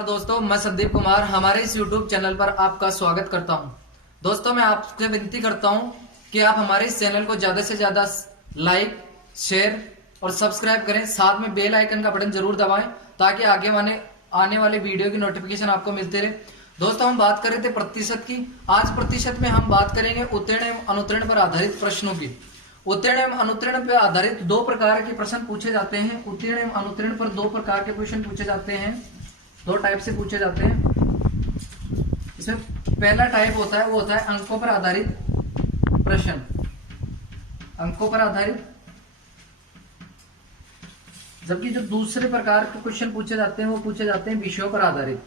नमस्कार दोस्तों, मैं संदीप कुमार हमारे इस YouTube चैनल पर आपका स्वागत करता हूं। दोस्तों, मैं आपसे विनती करता हूं कि आप हमारे इस चैनल को ज्यादा से ज्यादा लाइक, शेयर और सब्सक्राइब करें। साथ में बेल आइकन का बटन जरूर दबाएं ताकि आने वाले वीडियो की नोटिफिकेशन आपको मिलते रहे। दोस्तों, हम बात कर रहे थे प्रतिशत की। आज प्रतिशत में हम बात करेंगे उत्तीर्ण एवं अनुत्तीर्ण पर आधारित प्रश्नों की। उत्तीर्ण एवं अनुत्तीर्ण पर आधारित दो प्रकार के प्रश्न पूछे जाते हैं। उत्तीर्ण एवं अनुत्तीर्ण पर दो प्रकार के क्वेश्चन पूछे जाते हैं, दो टाइप से पूछे जाते हैं। इसमें पहला टाइप होता है वो होता है अंकों पर आधारित प्रश्न। अंकों पर आधारित, जबकि जो दूसरे प्रकार के क्वेश्चन पूछे जाते हैं वो पूछे जाते हैं विषयों पर आधारित,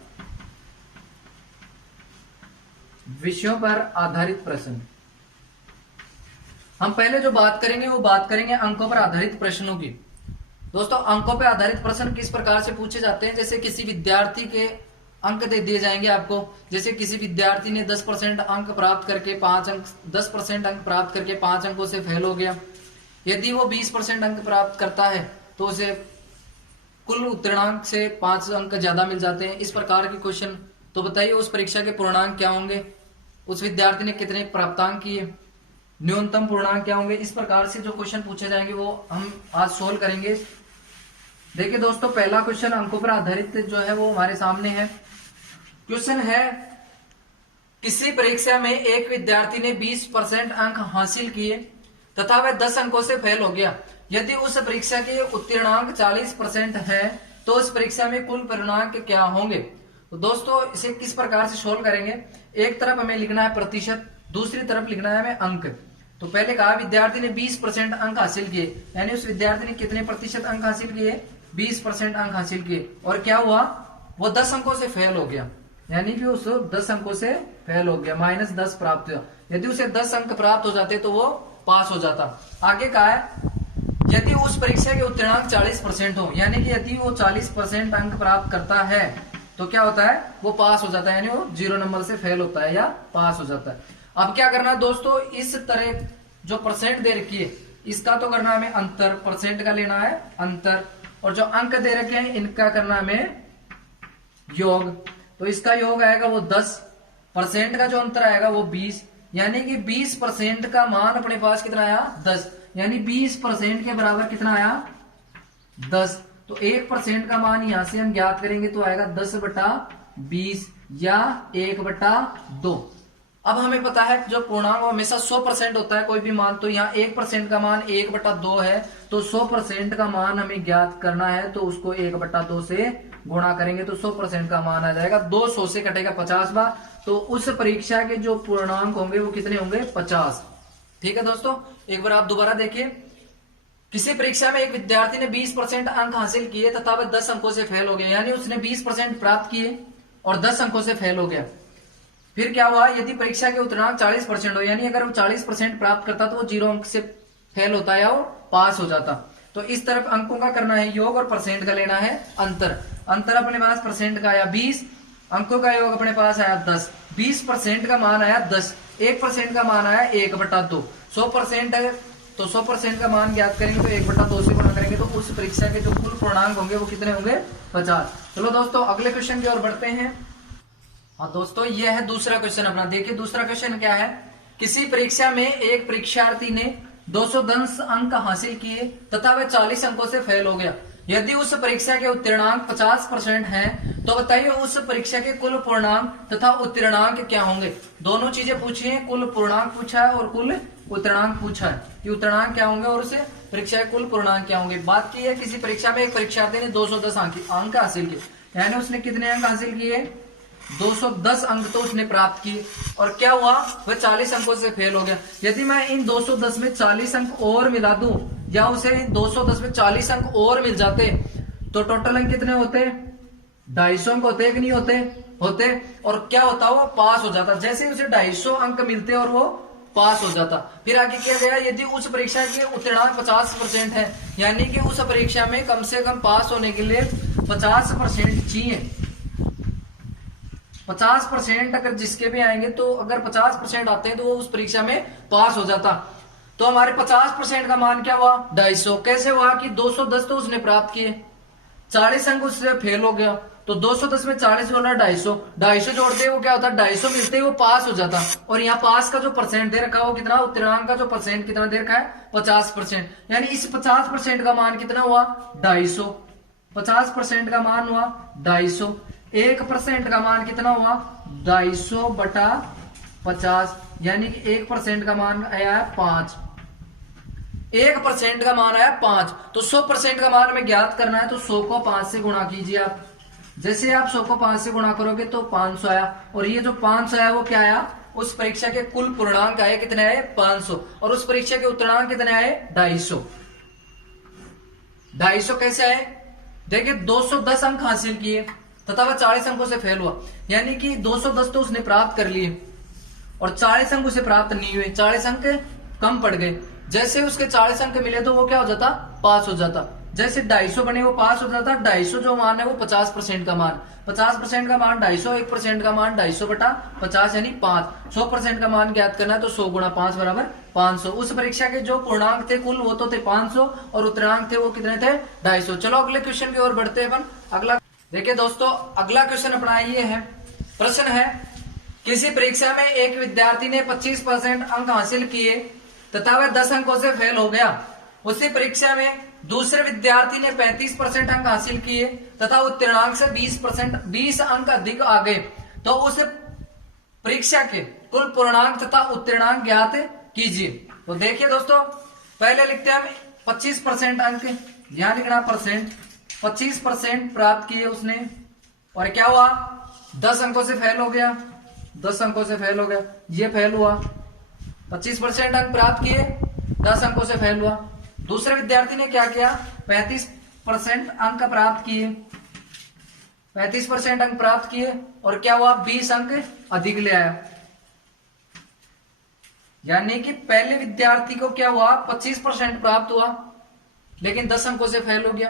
विषयों पर आधारित प्रश्न। हम पहले जो बात करेंगे वो बात करेंगे अंकों पर आधारित प्रश्नों की। दोस्तों, अंकों पर आधारित प्रश्न किस प्रकार से पूछे जाते हैं। जैसे किसी विद्यार्थी के अंक दे दिए जाएंगे आपको। जैसे किसी विद्यार्थी ने 10% अंक प्राप्त करके 10% अंक प्राप्त करके 5 अंकों से फेल हो गया। यदि वो 20% अंक प्राप्त करता है तो उसे कुल उत्तीर्णांक से 5 अंक ज्यादा मिल जाते हैं। इस प्रकार के क्वेश्चन। तो बताइए उस परीक्षा के पूर्णांक क्या होंगे, उस विद्यार्थी ने कितने प्राप्तांक किए, न्यूनतम पूर्णांक क्या होंगे। इस प्रकार से जो क्वेश्चन पूछे जाएंगे वो हम आज सोल्व करेंगे। देखिए दोस्तों, पहला क्वेश्चन अंकों पर आधारित जो है वो हमारे सामने है। क्वेश्चन है, किसी परीक्षा में एक विद्यार्थी ने 20% अंक हासिल किए तथा वह 10 अंकों से फेल हो गया। यदि उस परीक्षा के उत्तीर्णांक 40% है तो उस परीक्षा में कुल पूर्णांक क्या होंगे। तो दोस्तों, इसे किस प्रकार से सोल्व करेंगे। एक तरफ हमें लिखना है प्रतिशत, दूसरी तरफ लिखना है हमें अंक। तो पहले कहा विद्यार्थी ने 20% अंक हासिल किए, यानी उस विद्यार्थी ने कितने प्रतिशत अंक हासिल किए, 20% अंक हासिल किए। और क्या हुआ, वो 10 अंकों से फेल हो गया, यानी कि उस 10 अंकों से फेल हो गया, -10 प्राप्त हुआ। यदि उसे 10 अंक प्राप्त हो जाते तो वो पास हो जाता। आगे कहा है, यदि उस परीक्षा के उत्तीर्णांक 40% हो, यानी कि यदि वो 40% अंक प्राप्त करता है तो क्या होता है, वो पास हो जाता है, यानी वो 0 नंबर से फेल होता है या पास हो जाता है। अब क्या करना है दोस्तों, इस तरह जो परसेंट दे रखी है इसका तो करना हमें अंतर, परसेंट का लेना है अंतर, और जो अंक दे रखे हैं इनका करना हमें योग। तो इसका योग आएगा वो 10%, का जो अंतर आएगा वो 20, यानी कि 20% का मान अपने पास कितना आया, 10, यानी 20% के बराबर कितना आया, 10। तो 1% का मान यहां से हम ज्ञात करेंगे तो आएगा 10/20 या 1/2। अब हमें पता है जो पूर्णांक हमेशा 100% होता है कोई भी मान, तो यहाँ 1% का मान 1/2 है, तो 100% का मान हमें ज्ञात करना है तो उसको 1/2 से गुणा करेंगे तो 100% का मान आ जाएगा। 200 से कटेगा 50 बार, तो उस परीक्षा के जो पूर्णांक होंगे वो कितने होंगे, 50। ठीक है दोस्तों, एक बार आप दोबारा देखिए। किसी परीक्षा में एक विद्यार्थी ने 20% अंक हासिल किए तथा वह 10 अंकों से फेल हो गया, यानी उसने 20% प्राप्त किए और 10 अंकों से फेल हो गया। फिर क्या हुआ, यदि परीक्षा के उत्तीर्णांक 40% हो, यानी अगर वो 40% प्राप्त करता तो वो 0 अंक से फेल होता है और पास हो जाता। तो इस तरफ अंकों का करना है योग और परसेंट का लेना है अंतर। अंतर अपने पास परसेंट का आया 20, अंकों का योग अपने पास आया 10। 20% का मान आया 10, 1% का मान आया 1/2। 100% है तो 100% का मान ज्ञात करेंगे तो 1/2 से गुणा करेंगे तो उस परीक्षा के जो कुल पूर्णांक होंगे वो कितने होंगे, 50। चलो दोस्तों, अगले क्वेश्चन की ओर बढ़ते हैं। हाँ दोस्तों, ये है दूसरा क्वेश्चन अपना। देखिए दूसरा क्वेश्चन क्या है, किसी परीक्षा में एक परीक्षार्थी ने 210 अंक हासिल किए तथा वह 40 अंकों से फेल हो गया। यदि उस परीक्षा के उत्तीर्णांक 50% हैं तो बताइए उस परीक्षा के कुल पूर्णांक तथा उत्तीर्णांक क्या होंगे। दोनों चीजें पूछी है, कुल पूर्णांक पूछा है और कुल उत्तीर्णांक पूछा है कि उत्तीर्णांक क्या होंगे और उसे परीक्षा के कुल पूर्णांक क्या होंगे। बात की है किसी परीक्षा में एक परीक्षार्थी ने 210 अंक हासिल किए, यानी उसने कितने अंक हासिल किए, 210 अंक तो उसने प्राप्त किए। और क्या हुआ, वह 40 अंकों से फेल हो गया। यदि मैं इन 210 में 40 अंक और मिला दूं या उसे 210 में 40 अंक और मिल जाते तो टोटल अंक कितने होते, 250 अंक होते कि नहीं होते। और क्या होता, वो पास हो जाता। जैसे उसे 250 अंक मिलते और वो पास हो जाता। फिर आगे क्या गया, यदि उस परीक्षा के उत्तीर्णांक 50% है, यानी कि उस परीक्षा में कम से कम पास होने के लिए 50% चाहिए। 50% अगर जिसके भी आएंगे तो अगर 50% आते हैं तो वो उस परीक्षा में पास हो जाता। तो हमारे 50% का मान क्या हुआ, 250। कैसे हुआ कि 210 तो उसने प्राप्त किए, 40 अंक उससे फेल हो गया, तो 210 में 40 जोड़ना 250, 250 जोड़ते वो क्या होता है, 250 मिलते ही वो पास हो जाता। और यहाँ पास का जो परसेंट दे रखा है वो कितना, उत्तीर्णांक का जो परसेंट कितना दे रखा है 50%। यानी इस 50% का मान कितना हुआ 250, 50% का मान हुआ 250, 1% का मान कितना हुआ 250 बटा 50, यानी कि 1% का मान आया है 5, 1% का मान आया 5। तो 100% का मान हमें ज्ञात करना है, तो 100 को 5 से गुणा कीजिए आप। जैसे आप 100 को 5 से गुणा करोगे तो 500 आया, और ये जो 500 आया वो क्या आया, उस परीक्षा के कुल पूर्णांक आए कितने आए 500, और उस परीक्षा के उत्तीर्णांक कितने आए 250। 250 कैसे आए, देखिए 210 अंक हासिल किए तथा वह 40 अंकों से फेल हुआ, यानी कि 210 तो उसने प्राप्त कर लिए और 40 अंक उसे प्राप्त नहीं हुए, 40 अंक कम पड़ गए। जैसे उसके 40 अंक मिले तो वो क्या हो जाता, पास हो जाता। जैसे 250 बने वो पास हो जाता। 250 जो मान है वो 50% का मान, 50% का मान 250, 1% का मान 250 बटा 50 यानी 5। 100% का मान ज्ञात करना है तो 100 गुणा 5 बराबर 500। उस परीक्षा के जो पूर्णांक थे कुल वो तो थे 500 और उत्तरांक थे वो कितने थे 250। चलो अगले क्वेश्चन की ओर बढ़ते हैं अपन। अगला देखिए दोस्तों, अगला क्वेश्चन अपना ये है, प्रश्न है किसी परीक्षा में एक विद्यार्थी ने 25% अंक हासिल किए तथा वह 10 अंकों से फेल हो गया। उसी परीक्षा में दूसरे विद्यार्थी ने 35% अंक हासिल किए तथा उत्तीर्णांक से 20 अंक अधिक आ गए, तो उस परीक्षा के कुल पूर्णांक तथा उत्तीर्णांक ज्ञात कीजिए। तो देखिए दोस्तों, पहले लिखते हैं हम 25% अंक, यहां लिखना परसेंट, 25% प्राप्त किए उसने, और क्या हुआ 10 अंकों से फेल हो गया, 10 अंकों से फेल हो गया, ये फेल हुआ। 25% अंक प्राप्त किए, 10 अंकों से फेल हुआ। दूसरे विद्यार्थी ने क्या किया, 35% अंक प्राप्त किए, 35% अंक प्राप्त किए और क्या हुआ 20 अंक अधिक ले आया। यानी कि पहले विद्यार्थी को क्या हुआ 25% प्राप्त हुआ लेकिन 10 अंकों से फेल हो गया।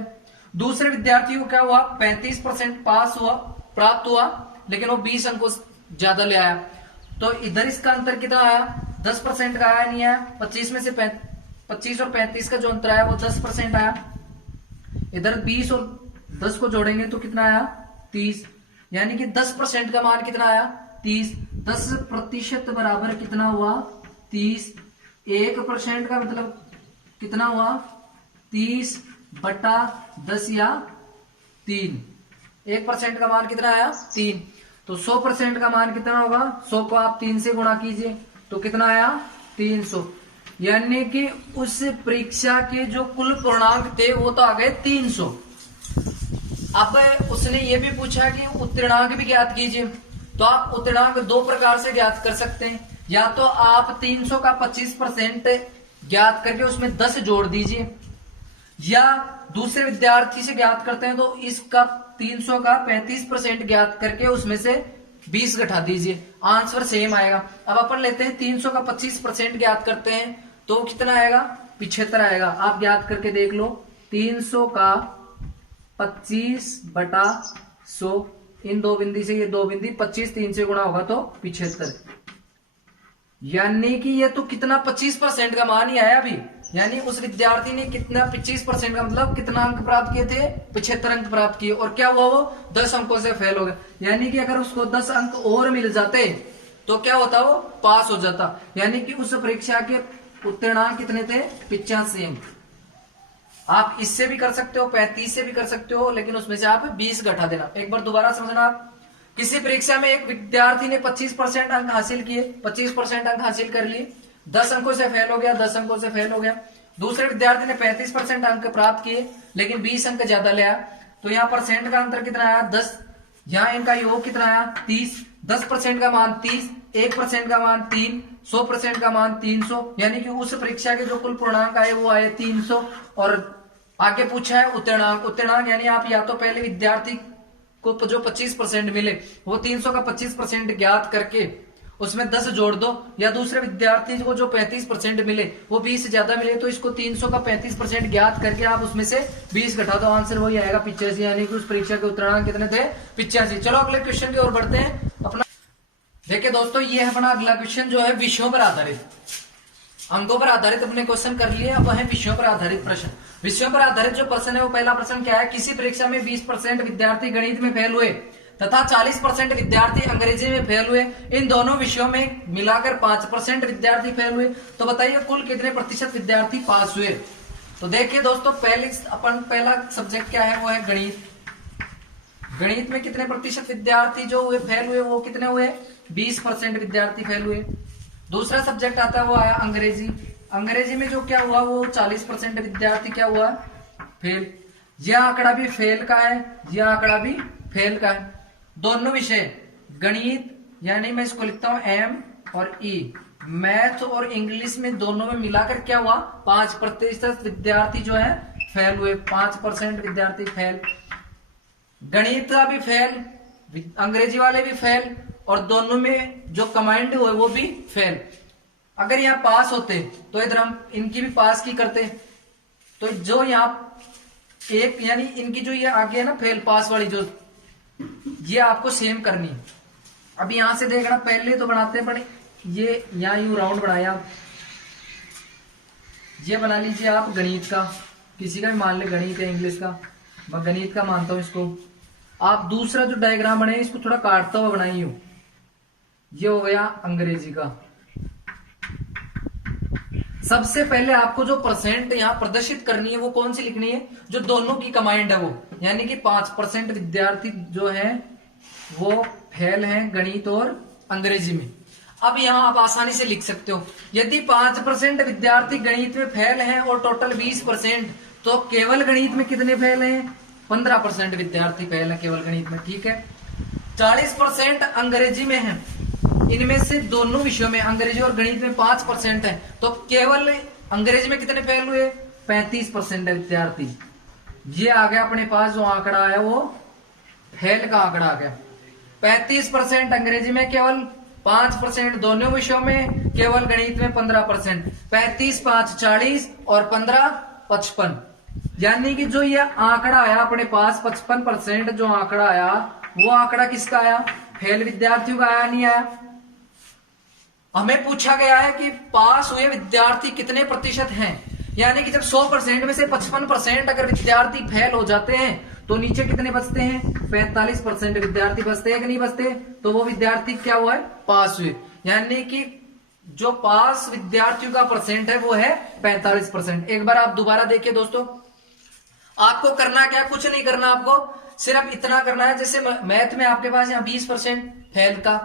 दूसरे विद्यार्थी को क्या हुआ 35% पास हुआ, प्राप्त हुआ, लेकिन वो 20 अंकों ज्यादा ले आया। तो इधर इसका अंतर कितना आया, 10% का आया, नहीं आया। 25 में से 25 और 35 का जो अंतर आया वो 10% आया। इधर 20 और 10 को जोड़ेंगे तो कितना आया 30, यानी कि 10% का मान कितना आया 30। 10% बराबर कितना हुआ 30। 1% का मतलब कितना हुआ 30 बटा 10 या 3। 1% का मान कितना आया 3। तो 100% का मान कितना होगा, 100 को आप 3 से गुणा कीजिए तो कितना आया 300। यानी कि उस परीक्षा के जो कुल पूर्णांक थे वो तो आ गए 300। अब उसने ये भी पूछा कि उत्तीर्णांक भी ज्ञात कीजिए, तो आप उत्तीर्णांक दो प्रकार से ज्ञात कर सकते हैं। या तो आप 300 का 25% ज्ञात करके उसमें 10 जोड़ दीजिए, या दूसरे विद्यार्थी से ज्ञात करते हैं तो इसका 300 का 35% ज्ञात करके उसमें से 20 घटा दीजिए, आंसर सेम आएगा। अब अपन लेते हैं 300 का 25% ज्ञात करते हैं तो कितना आएगा 75 आएगा। आप ज्ञात करके देख लो, 300 का 25 बटा 100, इन दो बिंदी से ये दो बिंदी 25 3 से गुणा होगा तो 75। यानी कि ये तो कितना 25% का मान ही आया अभी। यानी उस विद्यार्थी ने कितना 25% का मतलब कितना अंक प्राप्त किए थे 75 अंक प्राप्त किए, और क्या हुआ वो 10 अंकों से फेल हो गया। यानी कि अगर उसको 10 अंक और मिल जाते तो क्या होता, वो पास हो जाता। यानी कि उस परीक्षा के उत्तीर्णांक कितने थे 85 अंक। आप इससे भी कर सकते हो, 35 से भी कर सकते हो, लेकिन उसमें से आप 20 घटा देना। एक बार दोबारा समझना आप, किसी परीक्षा में एक विद्यार्थी ने 25% अंक हासिल किए, 25% अंक हासिल कर लिए, 10 अंकों से फेल हो गया, 10 अंकों से फेल हो गया। दूसरे विद्यार्थी ने 35% अंक प्राप्त किए लेकिन 20 अंक ज्यादा ले आया, तो यहाँ परसेंट का अंतर कितना आया 10, यहाँ इनका योग कितना आया 30। 10% का मान 30, 1% का मान 3, 100% का मान 300। यानी कि उस परीक्षा के जो कुल पूर्णांक आए वो आए 300। और आगे पूछा है उत्तीर्णांक। उत्तीर्णांक यानी आप या तो पहले विद्यार्थी को जो 25% मिले वो 300 का 25% ज्ञात करके उसमें 10 जोड़ दो, या दूसरे विद्यार्थी को जो 35% मिले वो 20 ज्यादा मिले तो इसको 300 का 35% ज्ञात करके आप उसमें से 20 घटा दो, आंसर वही आएगा 85। यानी कि उस परीक्षा के उत्तीर्णांक कितने थे 85। चलो अगले क्वेश्चन की ओर बढ़ते हैं अपना। देखिए दोस्तों, ये है अपना अगला क्वेश्चन जो है विषयों पर आधारित। अंकों पर आधारित अपने क्वेश्चन कर लिए। अब है विषयों पर आधारित प्रश्न। विषयों पर आधारित जो प्रश्न है वो पहला प्रश्न क्या है, किसी परीक्षा में 20% विद्यार्थी गणित में फेल हुए तथा 40% विद्यार्थी अंग्रेजी में फेल हुए, इन दोनों विषयों में मिलाकर 5% विद्यार्थी फेल हुए, तो बताइए कुल कितने प्रतिशत विद्यार्थी पास हुए। तो देखिए दोस्तों, पहला सब्जेक्ट क्या है, वो है गणित। गणित में कितने प्रतिशत विद्यार्थी जो हुए फेल हुए, वो कितने हुए, 20% विद्यार्थी फेल हुए। दूसरा सब्जेक्ट आता है वो आया अंग्रेजी। अंग्रेजी में जो क्या हुआ, वो 40% विद्यार्थी क्या हुआ, फेल। यह आंकड़ा भी फेल का है, यह आंकड़ा भी फेल का है। दोनों विषय गणित, यानी मैं इसको लिखता हूं एम और ई, मैथ और इंग्लिश में दोनों में मिलाकर क्या हुआ, 5% विद्यार्थी जो है फेल हुए, 5% विद्यार्थी फेल। गणित का भी फेल, अंग्रेजी वाले भी फेल, और दोनों में जो कमांड हुए वो भी फेल। अगर यहाँ पास होते तो इधर हम इनकी भी पास की करते, तो जो यहाँ एक यानी इनकी जो ये आगे है ना फेल पास वाली, जो ये आपको सेम करनी है। अब यहां से देखना, पहले तो बनाते हैं, पर ये यहां यूं राउंड बनाया, ये बना लीजिए आप गणित का, किसी का भी मान ले, गणित है इंग्लिश का, मैं गणित का मानता हूं इसको। आप दूसरा जो डायग्राम बने इसको थोड़ा काटता हुआ बनाइए, ये हो गया अंग्रेजी का। सबसे पहले आपको जो परसेंट यहां प्रदर्शित करनी है वो कौन सी लिखनी है, जो दोनों की कमांड है वो, यानी कि 5% विद्यार्थी जो है वो फेल हैं गणित और अंग्रेजी में। अब यहां आप आसानी से लिख सकते हो, यदि 5% विद्यार्थी गणित में फेल हैं और टोटल 20%, तो केवल गणित में कितने फेल हैं, 15% विद्यार्थी फेल हैं केवल गणित में, ठीक है। 40% अंग्रेजी में है, इनमें से दोनों विषयों में अंग्रेजी और गणित में 5% है, तो केवल अंग्रेजी में कितने फेल हुए, 35% विद्यार्थी। ये आ गया अपने पास जो आंकड़ा आया वो फेल का आंकड़ा आ गया। 35% अंग्रेजी में केवल, 5% दोनों विषयों में, केवल गणित में 15%। 35 5 40 और 15 55, यानी कि जो ये आंकड़ा आया अपने पास 55% जो आंकड़ा आया, वो आंकड़ा किसका आया, फेल विद्यार्थियों का आया, नहीं आया। हमें पूछा गया है कि पास हुए विद्यार्थी कितने प्रतिशत हैं, यानी कि जब 100% में से 55% अगर विद्यार्थी फेल हो जाते हैं तो नीचे कितने बचते हैं, 45% विद्यार्थी बचते हैं कि नहीं बचते, तो वो विद्यार्थी क्या हुआ है, पास हुए। यानी कि जो पास विद्यार्थियों का परसेंट है वो है 45%। एक बार आप दोबारा देखिए दोस्तों, आपको करना क्या, कुछ नहीं करना, आपको सिर्फ इतना करना है, जैसे मैथ में आपके पास यहाँ 20% फेल का,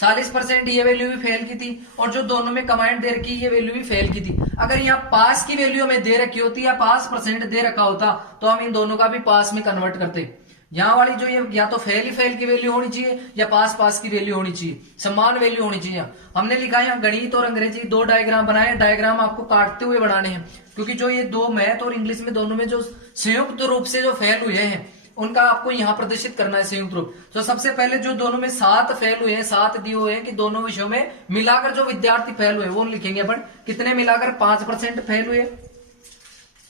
40% ये वैल्यू भी फेल की थी, और जो दोनों में कमांड दे रखी ये वैल्यू भी फेल की थी। अगर यहाँ पास की वैल्यू हमें दे रखी होती या पास परसेंट दे रखा होता तो हम इन दोनों का भी पास में कन्वर्ट करते। यहाँ वाली जो ये या तो फेल ही फेल की वैल्यू होनी चाहिए या पास पास की वैल्यू होनी चाहिए, समान वैल्यू होनी चाहिए। हमने लिखा है यहाँ गणित और अंग्रेजी दो डायग्राम बनाए, डायग्राम आपको काटते हुए बनाने हैं, क्योंकि जो ये दो मैथ और इंग्लिश में दोनों में जो संयुक्त रूप से जो फेल हुए हैं उनका आपको यहाँ प्रदर्शित करना है संयुक्त रूप। तो सबसे पहले जो दोनों में 7 फेल हुए हैं, 7 दिए हुए हैं कि दोनों विषयों में मिलाकर जो विद्यार्थी फेल हुए वो लिखेंगे अपन, कितने मिलाकर 5% फेल हुए।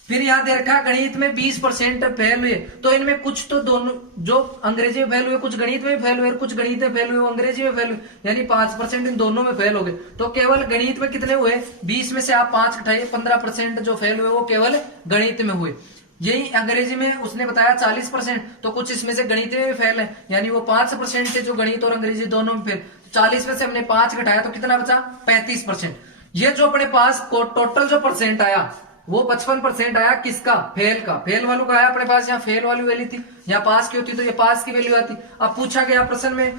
फिर यहाँ दे रखा गणित में 20% फेल हुए, तो इनमें कुछ तो दोनों जो अंग्रेजी में फेल हुए, कुछ गणित में फेल हुए, कुछ गणित में फेल हुए, अंग्रेजी में फेल हुए, यानी 5% इन दोनों में फेल हो गए। तो केवल गणित में कितने हुए, 20 में से आप 5 घटाइए, 15% जो फेल हुए वो केवल गणित में हुए। यही अंग्रेजी में उसने बताया 40%, तो कुछ इसमें से गणित में फेल है, यानी वो 5% से जो गणित और अंग्रेजी दोनों में फेल। 40 में से हमने 5 घटाया तो कितना बचा, 35%। ये जो अपने पास टोटल जो परसेंट आया वो 55% आया, किसका, फेल का। फेल वालों का आया अपने पास, यहाँ फेल वाली वैल्यू थी, यहाँ पास की होती तो ये पास की वैल्यू आती। अब पूछा गया प्रश्न में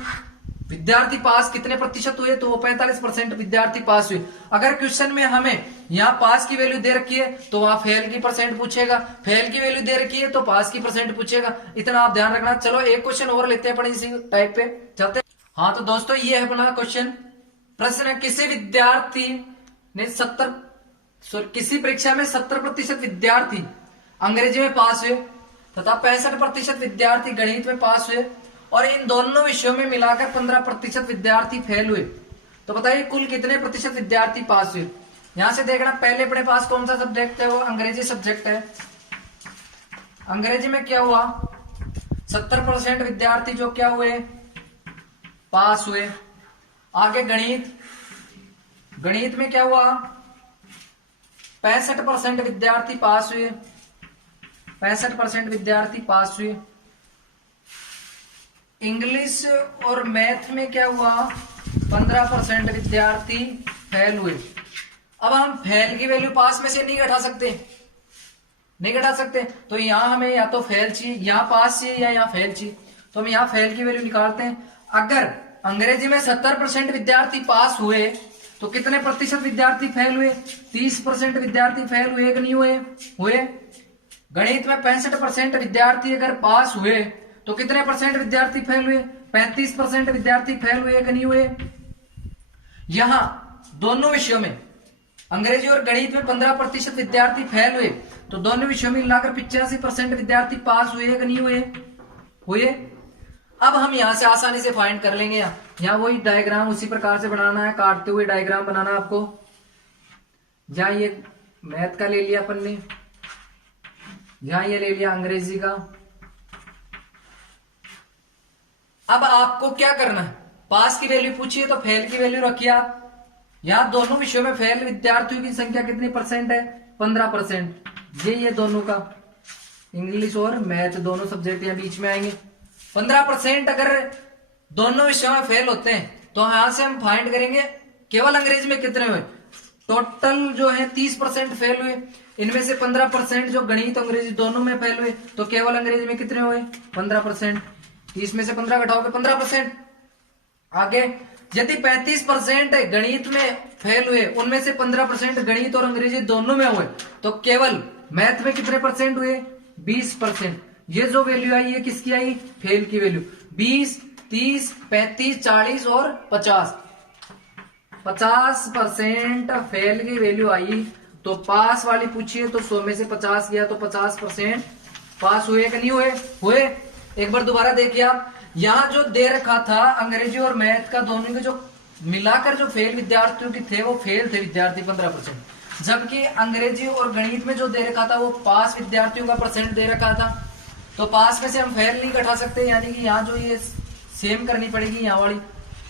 विद्यार्थी पास कितने प्रतिशत हुए, तो वो 45% विद्यार्थी पास हुए। अगर क्वेश्चन में हमें यहाँ पास की वैल्यू दे रखी है तो वहां फेल की परसेंट पूछेगा, फेल की वैल्यू दे रखी है तो पास की परसेंट पूछेगा, इतना आप ध्यान रखना। चलो एक क्वेश्चन और लेते हैं अपन इसी टाइप पे चलते। हाँ तो दोस्तों ये है अपना क्वेश्चन। प्रश्न है, किसी विद्यार्थी ने किसी परीक्षा में 70% विद्यार्थी अंग्रेजी में पास हुए तथा 65% विद्यार्थी गणित में पास हुए, और इन दोनों विषयों में मिलाकर 15% विद्यार्थी फेल हुए, तो बताइए कुल कितने प्रतिशत विद्यार्थी पास हुए। यहां से देखना, पहले अपने पास कौन सा सब्जेक्ट है, वो अंग्रेजी सब्जेक्ट है। अंग्रेजी में क्या हुआ, 70% विद्यार्थी जो क्या हुए, पास हुए। आगे गणित, गणित में क्या हुआ, 65% विद्यार्थी पास हुए, 65% विद्यार्थी पास हुए। इंग्लिश और मैथ में क्या हुआ, 15% विद्यार्थी फेल हुए। अब हम फेल की वैल्यू पास में से नहीं घटा सकते, नहीं घटा सकते, तो यहां हमें या तो फेल चाहिए, यहां पास चाहिए, या यहां फेल चाहिए। तो हम यहां फेल की वैल्यू निकालते हैं। अगर अंग्रेजी में 70% विद्यार्थी पास हुए तो कितने प्रतिशत विद्यार्थी फेल हुए, 30% विद्यार्थी फेल हुए कि नहीं हुए, हुए। गणित में 65% विद्यार्थी अगर पास हुए तो कितने परसेंट विद्यार्थी फेल हुए, 35% विद्यार्थी फेल हुए कि नहीं हुए। यहां दोनों विषयों में, अंग्रेजी और गणित में 15% विद्यार्थी फेल हुए, तो दोनों विषयों में मिलाकर 85% विद्यार्थी पास हुए कि नहीं हुए, हुए। अब हम यहां से आसानी से फाइंड कर लेंगे। यहाँ वही डायग्राम उसी प्रकार से बनाना है, काटते हुए डायग्राम बनाना है आपको। जहां ये मैथ का ले लिया अपन ने, जहां ये ले लिया अंग्रेजी का। अब आपको क्या करना है, पास की वैल्यू पूछिए तो फेल की वैल्यू रखिए आप। यहां दोनों विषयों में फेल विद्यार्थियों की संख्या कितनी परसेंट है, 15%। ये दोनों का, इंग्लिश और मैथ दोनों सब्जेक्ट यहाँ बीच में आएंगे। 15% अगर दोनों विषयों में फेल होते हैं तो यहां से हम फाइंड करेंगे केवल अंग्रेजी में कितने हुए। टोटल जो है 30% फेल हुए, इनमें से 15% जो गणित अंग्रेजी दोनों में फेल हुए, तो केवल अंग्रेजी में कितने हुए, 15%। 30 में से 15 घटाओगे 15%। आगे यदि 35% गणित में फेल हुए, उनमें से 15% गणित और अंग्रेजी दोनों में हुए, तो केवल मैथ में कितने परसेंट हुए, 20%। ये जो वैल्यू आई है किसकी आई, फेल की वैल्यू। 20, 30, 35, 40 और 50, 50% फेल की वैल्यू आई। तो पास वाली पूछिए तो 100 में से 50 गया तो 50% पास हुए कि नहीं हुए, हुए। एक बार दोबारा देखिए आप, यहां जो दे रखा था अंग्रेजी और मैथ का दोनों के जो मिलाकर जो फेल विद्यार्थियों की थे वो फेल थे विद्यार्थी 15%, जबकि अंग्रेजी और गणित में जो दे रखा था वो पास विद्यार्थियों का परसेंट दे रखा था। तो पास में से हम फेल नहीं घटा सकते, यानी कि यहाँ जो ये सेम करनी पड़ेगी यहाँ वाली,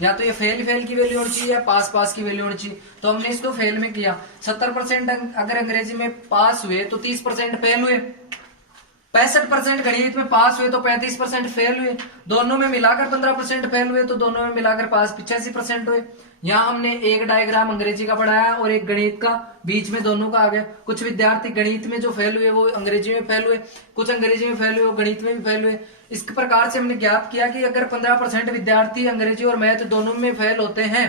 या तो ये फेल की वैल्यू होनी चाहिए या पास की वैल्यू होनी चाहिए। तो हमने इसको फेल में किया। 70% अगर अंग्रेजी में पास हुए तो 30% फेल हुए, 65% गणित में पास हुए तो 35% फेल हुए, दोनों में मिलाकर 15% फेल हुए, तो दोनों में मिलाकर पास 85% हुए। यहाँ हमने एक डायग्राम अंग्रेजी का पढ़ाया और एक गणित का, बीच में दोनों का आ गया। कुछ विद्यार्थी गणित में जो फेल हुए वो अंग्रेजी में फेल हुए, कुछ अंग्रेजी में फेल हुए वो गणित में भी फेल हुए। इस प्रकार से हमने ज्ञात किया कि अगर 15% विद्यार्थी अंग्रेजी और मैथ दोनों में फेल होते हैं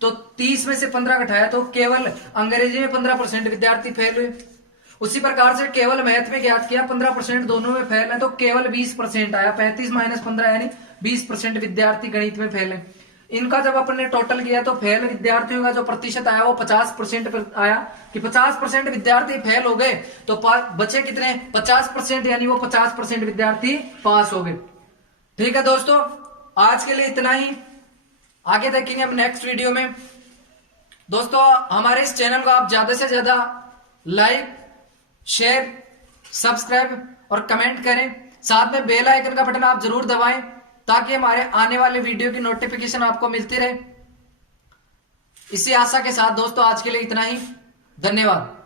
तो 30 में से 15 घटाया तो केवल अंग्रेजी में 15% विद्यार्थी फेल हुए। उसी प्रकार से केवल मैथ में ज्ञात किया 15% दोनों में फेल है तो केवल 20% आया, 35 - 15 यानी 20% विद्यार्थी गणित में फेल है। इनका जब अपन ने टोटल किया तो फेल विद्यार्थियों का जो प्रतिशत आया वो 50% आया, कि 50% विद्यार्थी फेल हो गए तो बचे कितने, 50%, यानी वो 50% विद्यार्थी पास हो गए। ठीक है दोस्तों, आज के लिए इतना ही, आगे देखेंगे हम नेक्स्ट वीडियो में। दोस्तों हमारे इस चैनल को आप ज्यादा से ज्यादा लाइक, शेयर, सब्सक्राइब और कमेंट करें। साथ में बेल आइकन का बटन आप जरूर दबाएं ताकि हमारे आने वाले वीडियो की नोटिफिकेशन आपको मिलती रहे। इसी आशा के साथ दोस्तों आज के लिए इतना ही, धन्यवाद।